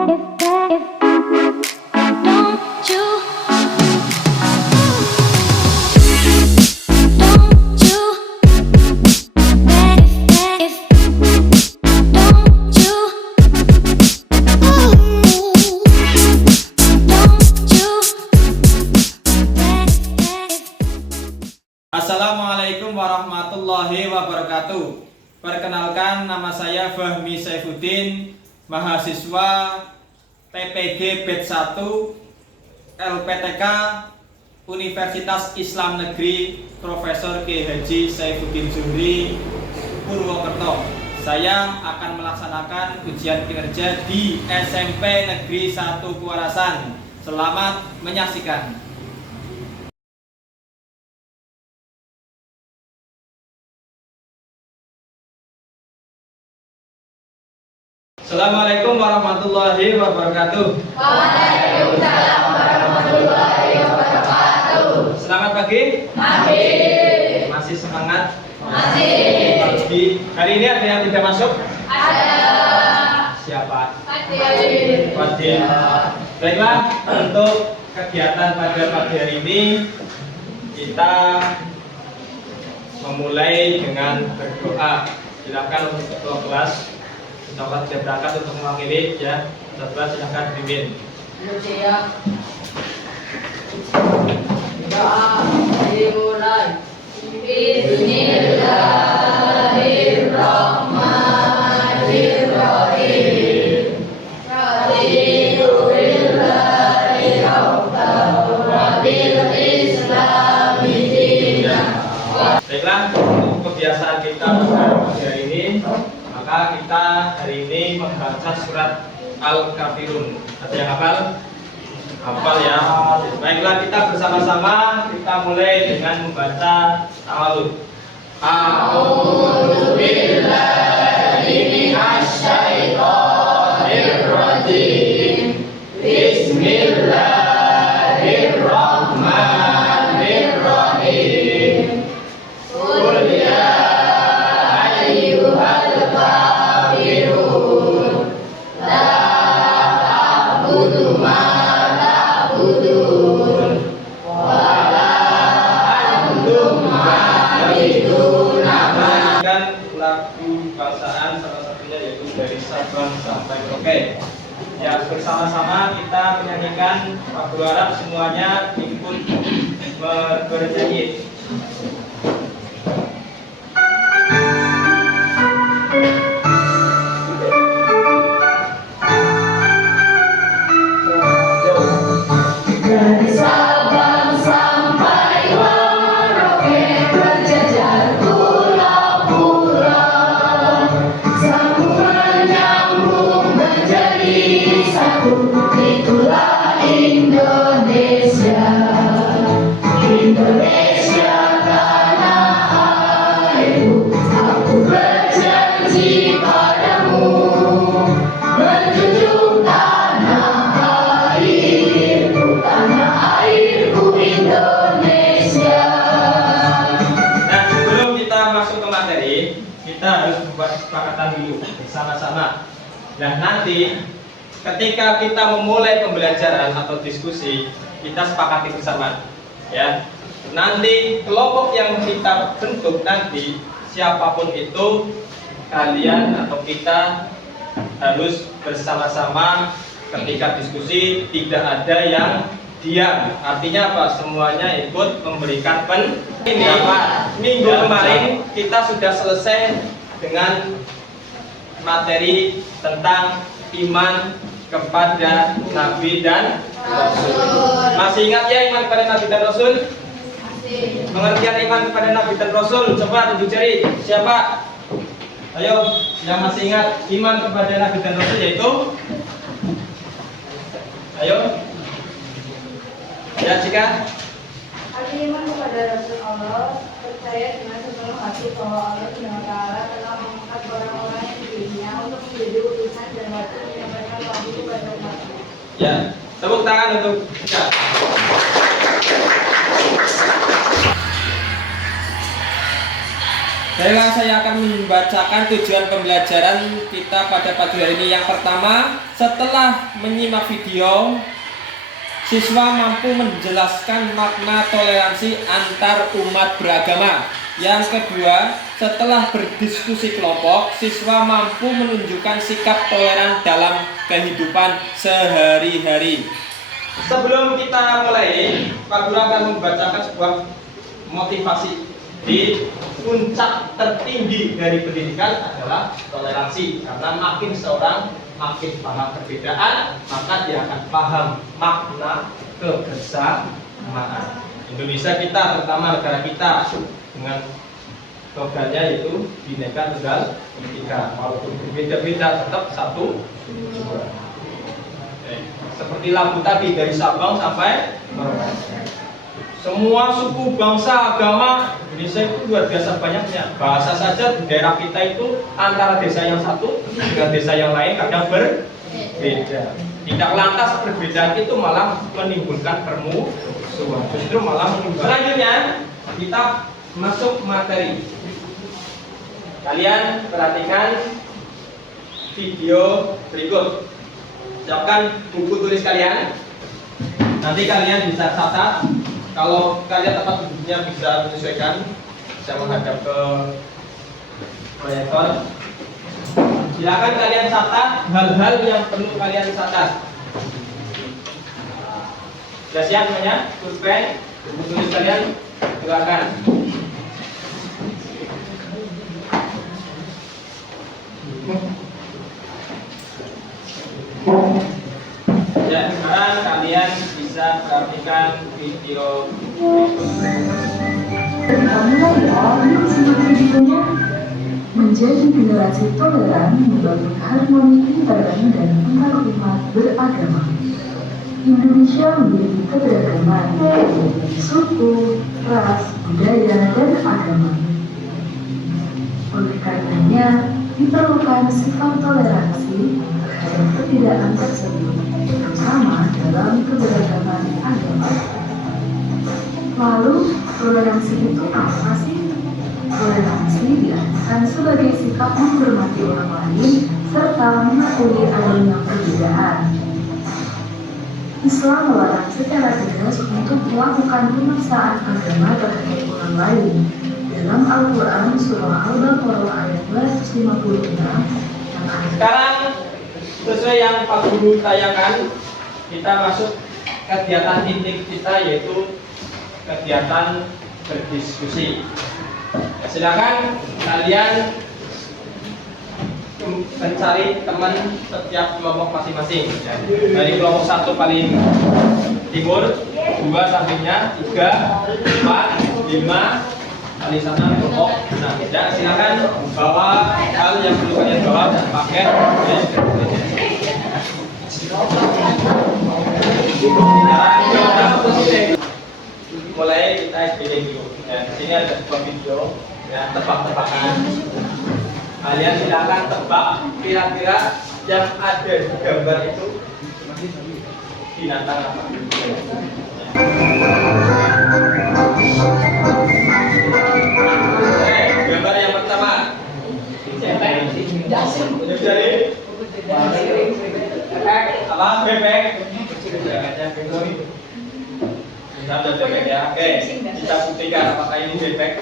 Assalamualaikum warahmatullahi wabarakatuh. Perkenalkan, nama saya Fahmi Saifuddin, mahasiswa TPG Batch 1 LPTK Universitas Islam Negeri Profesor K. Haji Saifuddin Zuhri, Purwokerto. Saya akan melaksanakan ujian kinerja di SMP Negeri 1 Kuarasan. Selamat menyaksikan. Assalamualaikum warahmatullahi wabarakatuh. Waalaikumsalam warahmatullahi wabarakatuh. Selamat pagi. Pagi. Masih semangat? Masih. Pagi. Hari ini ada yang tidak masuk? Ada. Siapa? Fadil. Fadil. Baiklah, untuk kegiatan pada pagi hari ini kita memulai dengan berdoa. Silakan untuk ketua kelas Bapak tidak berangkat untuk mewakili ya. Bapak silakan pimpin. Doa dimulai. Bismillahirrahmanirrahim. Radiulillahi rabban wa bil islami dinan. Baiklah, untuk kebiasaan kita pada pagi hari ini, maka kita hari ini membaca surat Al-Kafirun. Ada yang hafal? Hafal ya. Baiklah, kita bersama-sama kita mulai dengan membaca ta'awudz. A'udzu billahi minasyaitonir rajim. Bismillahirrahmanirrahim. Qul ya ayyuhal kafirun la a'budu ma ta'budun wa la antum a'buduna ma. Dan lagu bangsaan salah satunya yaitu dari Sabang sampai Merauke. Ya, bersama-sama kita menyanyikan. Aku harap semuanya ikut bernyanyi. Dari Sabang sampai Merauke berjajar pulau-pulau, sambungan nyambung menjadi satu. Itulah Indonesia, Indonesia tanah airku. Aku berjanji padamu menjunjung tanah airku, tanah airku Indonesia. Nah, sebelum kita masuk ke materi, kita harus membuat kesepakatan dulu bersama-sama. Nah, nanti ketika kita memulai pembelajaran atau diskusi, kita sepakati bersama, ya. Nanti kelompok yang kita bentuk nanti, siapapun itu, kalian atau kita harus bersama-sama ketika diskusi, tidak ada yang diam. Artinya apa? Semuanya ikut memberikan pendapat. Minggu kemarin kita sudah selesai dengan materi tentang iman kepada Nabi dan Rasul. Masih ingat ya iman kepada Nabi dan Rasul? Masih. Pengertian iman kepada Nabi dan Rasul, coba tunjuk jari. Siapa? Ayo, yang masih ingat iman kepada Nabi dan Rasul yaitu? Ayo. Ya, Cika. Kami iman kepada Rasul Allah, percaya dengan sepenuh hati bahwa Allah SWT telah mengangkat orang-orang yang dipilihnya untuk menjadi utusan dan waktu menyampaikan wahyu kepada umatnya. Ya, tepuk tangan untuk Cika. Baiklah, saya akan membacakan tujuan pembelajaran kita pada pagi hari ini. Yang pertama, setelah menyimak video, siswa mampu menjelaskan makna toleransi antar umat beragama. Yang kedua, setelah berdiskusi kelompok, siswa mampu menunjukkan sikap toleran dalam kehidupan sehari-hari. Sebelum kita mulai, Pak Guru akan membacakan sebuah motivasi. Di puncak tertinggi dari pendidikan adalah toleransi, karena makin seorang makin paham perbedaan, maka dia akan paham makna kebersamaan. Indonesia kita, terutama negara kita, dengan slogannya yaitu Bhinneka Tunggal Ika, walaupun berbeda-beda tetap satu jua. Seperti lagu tadi, dari Sabang sampai Merauke. Semua suku, bangsa, agama Indonesia itu luar biasa banyaknya. Bahasa saja di daerah kita itu antara desa yang satu dengan desa yang lain kadang berbeda. Tidak lantas perbedaan itu malah menimbulkan permusuhan, justru malah menimbulkan. Selanjutnya kita masuk materi. Kalian perhatikan video berikut. Siapkan buku tulis kalian. Nanti kalian bisa catat. Kalau kalian tempat duduknya bisa menyesuaikan, bisa menghadap ke proyektor. Silakan kalian catat hal-hal yang perlu kalian catat. Sudah siap semuanya? Pulpen, buku tulis kalian, silakan. Ya, sekarang kalian bisa perhatikan video menjadi generasi toleran, membangun harmoni intern dan antar umat beragama. Indonesia memiliki keberagaman suku, ras, budaya, dan agama. Oleh karenanya, diperlukan sifat toleransi terhadap perbedaan tersebut, terutama dalam keberagaman agama. Lalu, toleransi itu apa sih? Toleransi diartikan sebagai sikap menghormati orang lain serta mengakui adanya perbedaan. Islam melarang secara tegas untuk melakukan pemaksaan agama terhadap orang lain. Dalam Al-Quran surah Al-Baqarah ayat 256 yang sekarang sesuai yang Pak Guru tayangkan, kita masuk kegiatan inti kita, yaitu kegiatan berdiskusi. Ya, silakan kalian mencari teman setiap kelompok masing-masing. Dari kelompok 1 paling timur, 2 sampingnya, 3, 4, 5 paling sana kelompok. Nah, ya, silakan bawa hal yang perlu kalian bawa dan paket. Mulai kita SPD dulu. Ya, di sini ada sebuah video, ya, tebak-tebakan. Kalian silakan tebak kira-kira yang ada di gambar itu binatang apa? Gambar yang pertama. Dari apa? Bebek. Ada bebek ya. Oke, kita buktikan apakah ini bebek.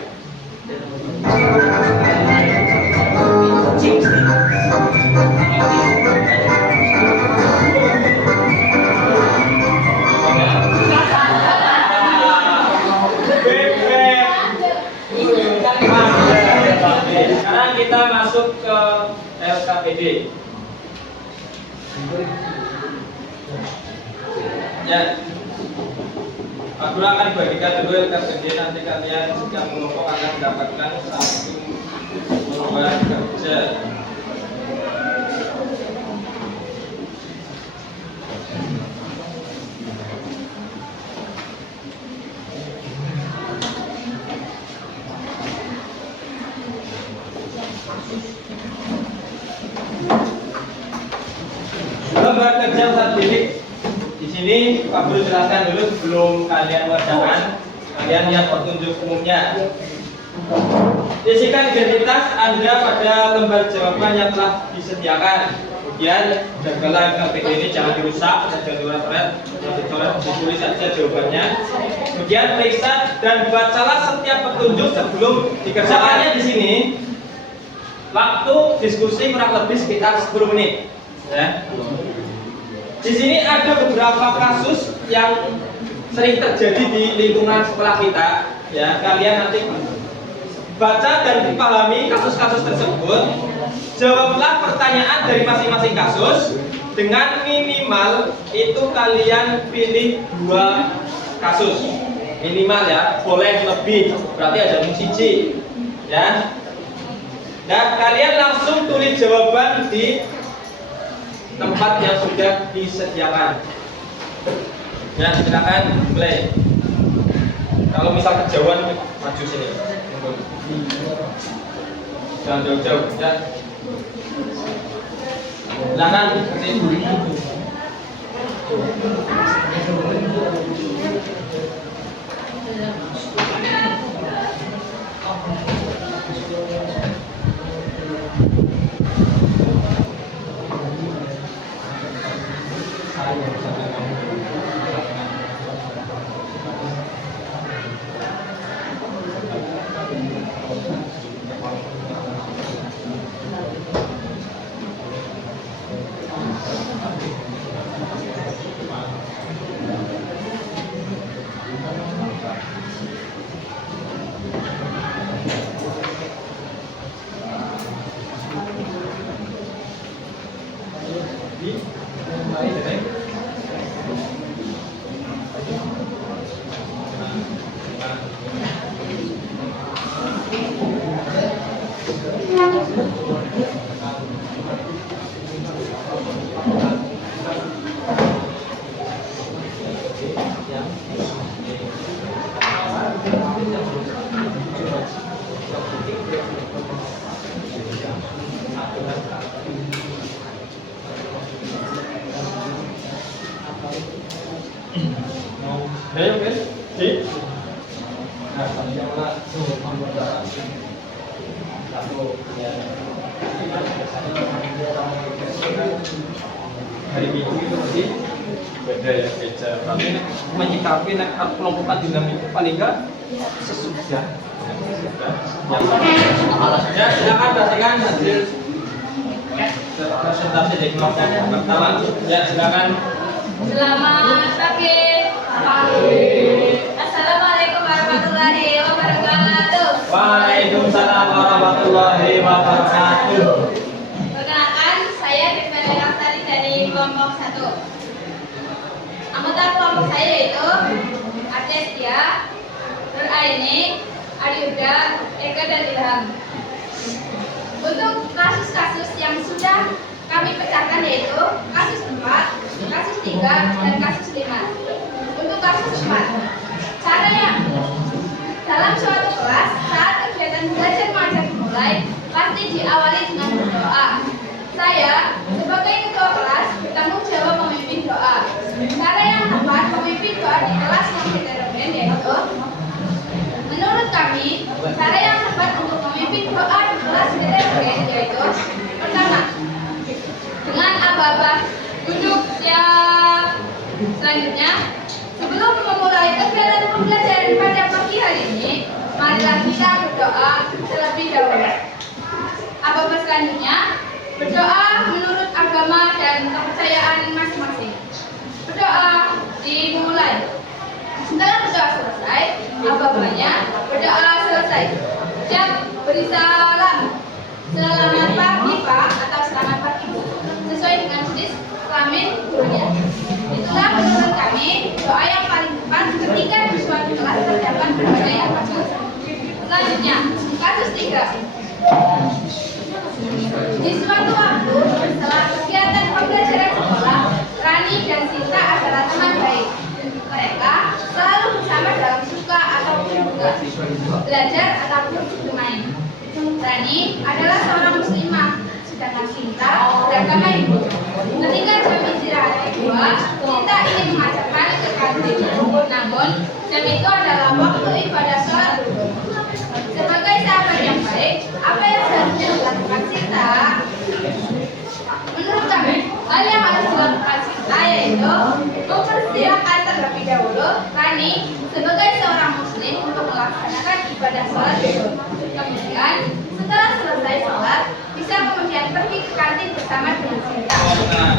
Sekarang kita masuk ke LKPD. Ya, Pak Guru akan bagikan dulu LKPD, nanti kalian setiap kelompok akan mendapatkan 1 buah kerja. Lembar kerja usaha didik. Di sini Pak Guru jelaskan dulu sebelum kalian mengerjakan. Kalian lihat petunjuk umumnya. Isikan identitas Anda pada lembar jawaban yang telah disediakan. Kemudian jagalah KPK ini jangan dirusak, jangan dicoret, ditulis saja jawabannya. Kemudian periksa dan bacalah setiap petunjuk sebelum dikerjakannya di sini. Waktu diskusi kurang lebih sekitar 10 menit. Ya. Di sini ada beberapa kasus yang sering terjadi di lingkungan sekolah kita. Ya, kalian nanti baca dan dipahami kasus-kasus tersebut. Jawablah pertanyaan dari masing-masing kasus dengan minimal itu kalian pilih 2 kasus minimal ya, boleh lebih berarti ada siji ya. Dan kalian langsung tulis jawaban di tempat yang sudah disediakan. Ya, silakan mulai. Kalau misal kejauhan maju sini. Jangan jauh-jauh ya. Silakan sini. Ayo, oke. Hari Minggu itu masih beda ya, beda. Tapi menyikapi kelompokan dinamika paling enggak sesudah. Ya, silakan perhatikan hasil presentasi dari kelompok pertama. Ya, silakan. Selamat pagi. Assalamualaikum warahmatullahi wabarakatuh. Waalaikumsalam warahmatullahi wabarakatuh. Perkenalkan, saya Diperi Lastari dari kelompok 1. Anggota kelompok saya yaitu Artesia, Nur Aini, Ariuda, Eka dan Ilham. Untuk kasus-kasus yang sudah kami pecahkan yaitu kasus 4, kasus 3, dan kasus 5. Untuk kasus 4, caranya dalam suatu kelas saat kegiatan belajar mengajar dimulai pasti diawali dengan berdoa. Saya sebagai ketua kelas bertanggung jawab memimpin doa. Cara yang tepat memimpin doa di kelas non-heterogen yaitu menurut kami cara yang tepat untuk memimpin doa di kelas heterogen yaitu pertama dengan aba-aba duduk siap. Selanjutnya, sebelum memulai kegiatan pembelajaran pada pagi hari ini, marilah kita berdoa terlebih dahulu. Aba-aba selanjutnya, berdoa menurut agama dan kepercayaan masing-masing. Berdoa dimulai. Setelah berdoa selesai, aba-abanya berdoa selesai. Siap beri salam. Selamat pagi Pak atau selamat pagi Bu, sesuai dengan jenis kelamin gurunya. Itulah menurut kami doa yang paling tepat ketika di suatu kelas terdapat berbagai agama. Selanjutnya, kasus 3. Di suatu waktu setelah kegiatan pembelajaran sekolah, Rani dan Sinta adalah teman baik. Mereka selalu bersama dalam suka ataupun duka, belajar ataupun bermain. Rani adalah seorang muslimah, sedangkan Sinta beragama Hindu. Ketika jam istirahat kedua, Sinta ingin mengajak Rani ke kantin. Namun, jam itu adalah waktu ibadah sholat zuhur. Sebagai Nah.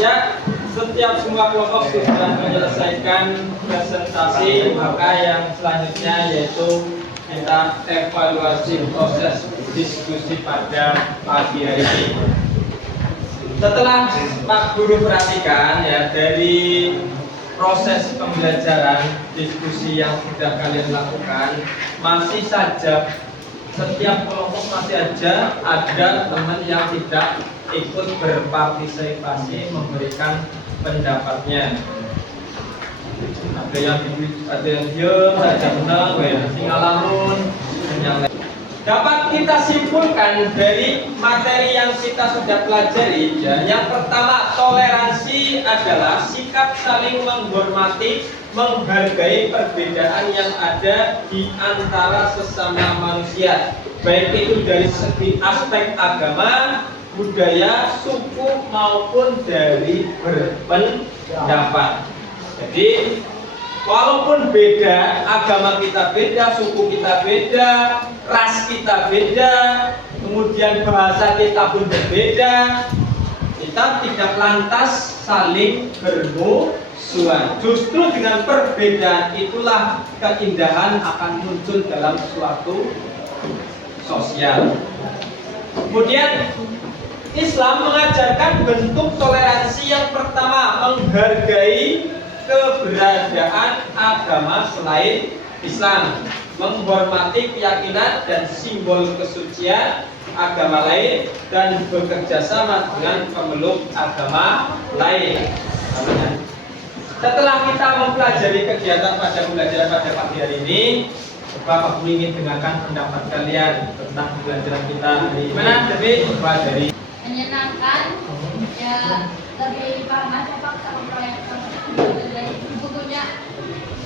Ya, setiap semua kelompok sudah menyelesaikan presentasi, maka yang selanjutnya yaitu kita evaluasi proses diskusi pada pagi hari ini. Setelah Pak Guru perhatikan ya, dari proses pembelajaran diskusi yang sudah kalian lakukan, masih saja setiap kelompok masih aja ada teman yang tidak ikut berpartisipasi memberikan pendapatnya. Ada yang diam, ada menang, ngalamun, dan yang lain. Dapat kita simpulkan dari materi yang kita sudah pelajari ya, yang pertama, toleransi adalah sikap saling menghormati, menghargai perbedaan yang ada di antara sesama manusia, baik itu dari segi aspek agama, budaya, suku maupun dari berpendapat. Jadi walaupun beda, agama kita beda, suku kita beda, ras kita beda, kemudian bahasa kita pun berbeda, kita tidak lantas saling bermusuhan. Justru dengan perbedaan itulah keindahan akan muncul dalam suatu sosial. Kemudian Islam mengajarkan bentuk toleransi yang pertama, menghargai keberadaan agama selain Islam, menghormati keyakinan dan simbol kesucian agama lain, dan bekerja sama dengan pemeluk agama lain. Setelah kita mempelajari kegiatan pada pembelajaran pada pagi hari ini, Bapak Guru ingin dengarkan pendapat kalian tentang pembelajaran kita hari ini. Gimana? Tapi dari Menyenangkan, ya lebih paham aja Pak sama proyek dari bukunya.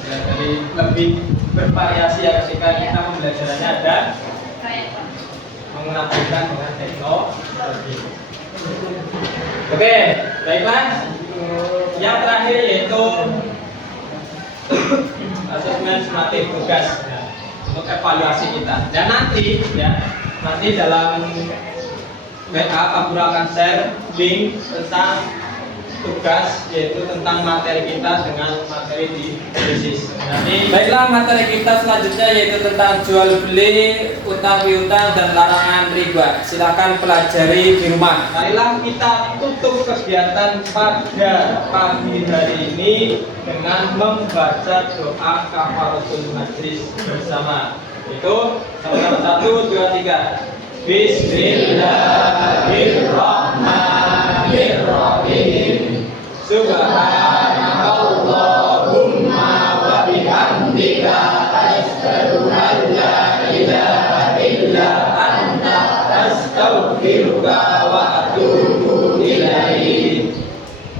ya, jadi lebih bervariasi ya ketika kita pembelajarannya ada Proyek Pak. menggunakan dengan teknologi. Oke, baiklah. Yang terakhir yaitu asesmen sematik tugas ya, untuk evaluasi kita. Dan nanti ya, nanti dalam WA Pak Guru akan share link tentang tugas, yaitu tentang materi kita dengan materi di tesis. Nanti baiklah, materi kita selanjutnya yaitu tentang jual beli, utang piutang dan larangan riba. Silakan pelajari di rumah. Marilah kita tutup kegiatan pada pagi hari ini dengan membaca doa kafaratul majlis bersama. Itu sama-sama 1, 2, 3. Bismillahirrahmanirrahim. Subhanakallahumma wa bihamdika asyhadu an la ilaha illa anta astaghfiruka wa atubu ilaik.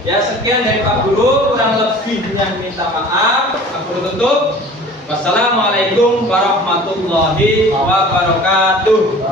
Ya, sekian dari Pak Guru, kurang lebihnya minta maaf. Pak Guru tutup. Wassalamualaikum warahmatullahi wabarakatuh.